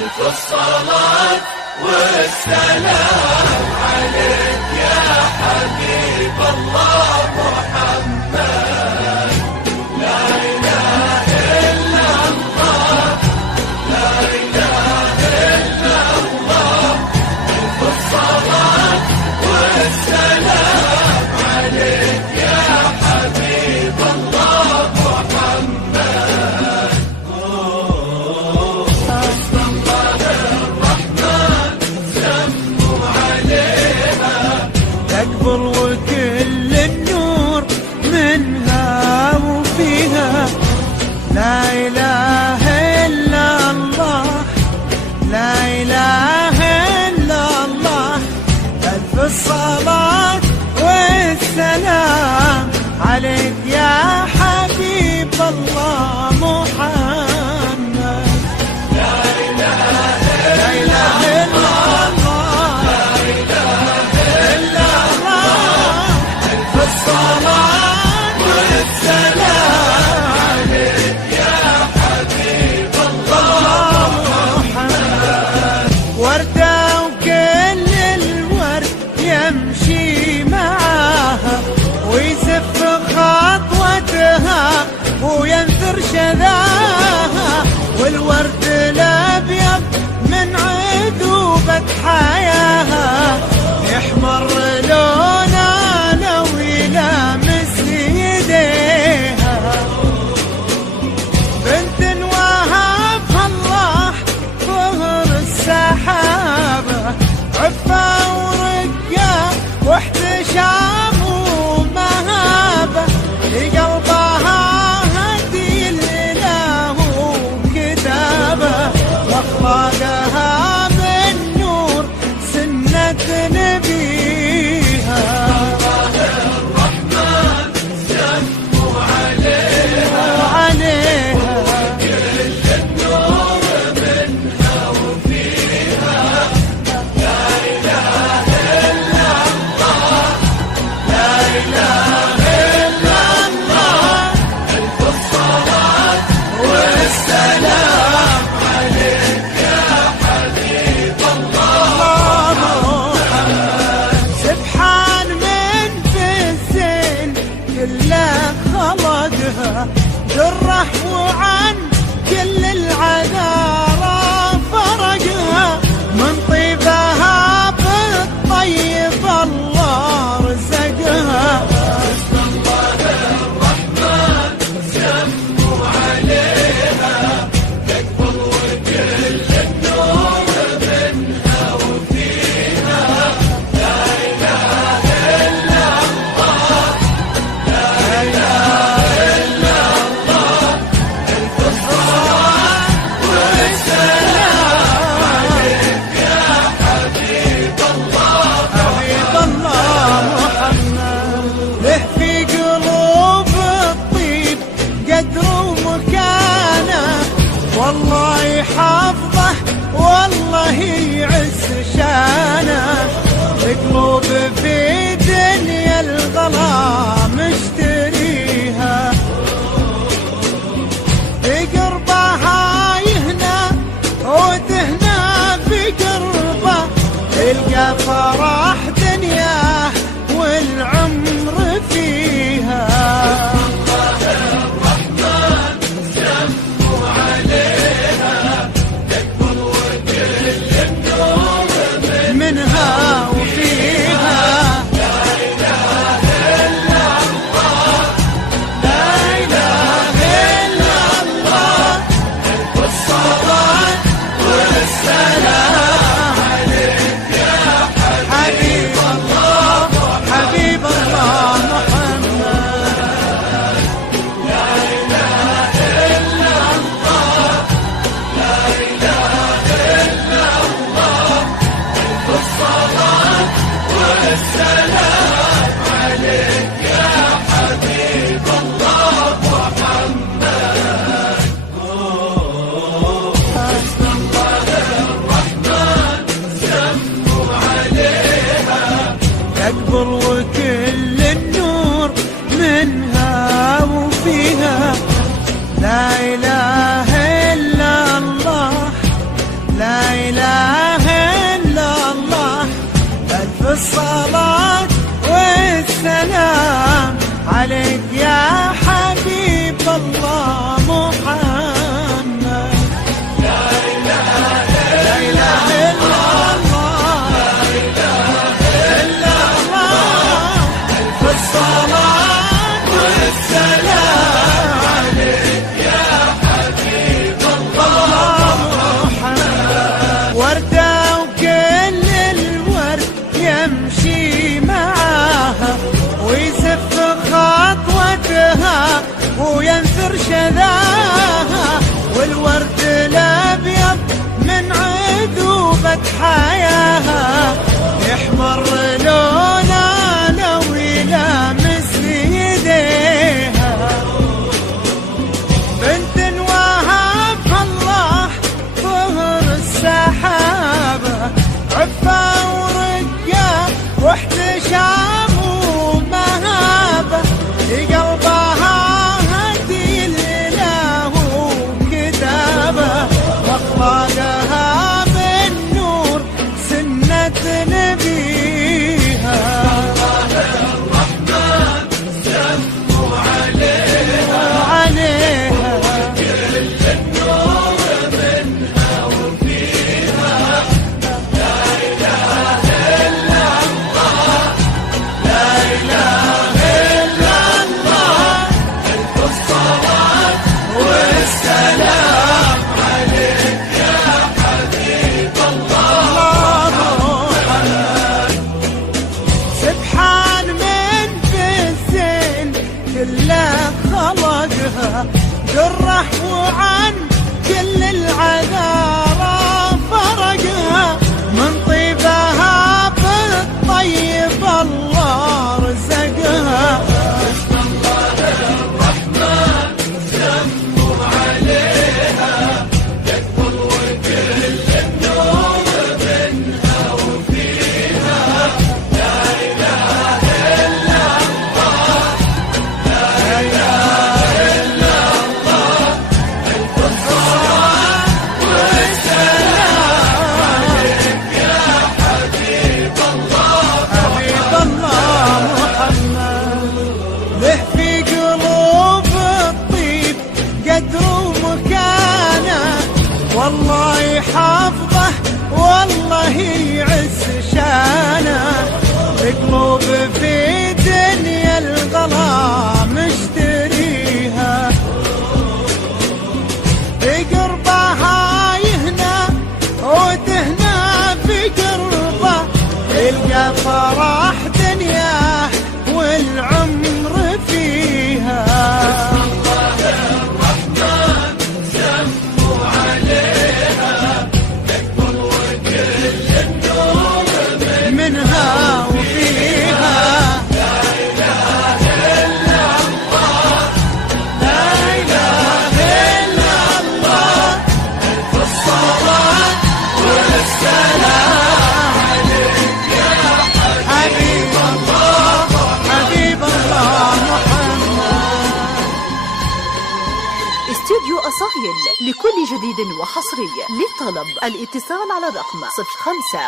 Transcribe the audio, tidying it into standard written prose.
ألف الصلاة والسلام عليك يا حبيب الله محمد. لا إله إلا الله، لا إله إلا الله. ألف الصلاة والسلام عليك يا حبيب الله محمد. حسب الله الرحمن سموا عليها تكبر وكل النور منها وفيها. لا إله إلا الله، لا إله إلا الله. ألف الصلاة والسلام عليك يا حبيب الله محمد. لا إله لا إله إلا الله، لا إله إلا الله. ألف الصلاة والسلام عليك يا حبيب الله محمد. وردة وكل الورد يمشي معاها ويزف خطوتها وينثر شذاها. والورد الأبيض من عذوبة حياها يحمر لونه لو يلامس يديها. بنت وهبها الله ظهر السحابة، عفة ورقة واحتشام ومهابة. لقلبها هدي الإله وكتابة، وأخلاقها من نور سنة نبيها. الرحمن سموا عليها عليها كل النور منها وفيها. لا إله إلا الله، لا إله إلا الله. ألف الصلاة والسلام عليك يا حبيب الله محمد. سبحان من في الزين كله خلقها دره، وعن كل العذارى فرقها. من طيبها بالطيب الله رزقها. بسم الله الرحمن سموا عليها تكبر وكل النور منها وفيها. لا إله إلا الله، لا إله إلا الله. ألف الصلاة والسلام عليك يا حبيب الله حبيب الله محمد. له في قلوب الطيب قدر ومكانه، والله يحفظه والله يعز شانه. القلوب في دنيا الغلا مشتريها، بقربها يهنى وتهنى بقربه. تلقى فرح دنياه والعمر فيها. الرحمن سموا عليها تكبر وكل النور منها وفيها. لا إله إلا الله، لا إله إلا الله. والله يحفظه والله يعز شانه، قلوب في دنيا الغلا مشتريها، بقربها يهنى وتهنى بقربه، يلقى فرح دنياه والعمر فيها. منها وفيها لا إله إلا الله، لا إله إلا الله، ألف الصلاة والسلام عليك يا حبيب الله، حبيب الله محمد. استوديو أصايل لكل جديد وحصري. للطلب الاتصال على الرقم 05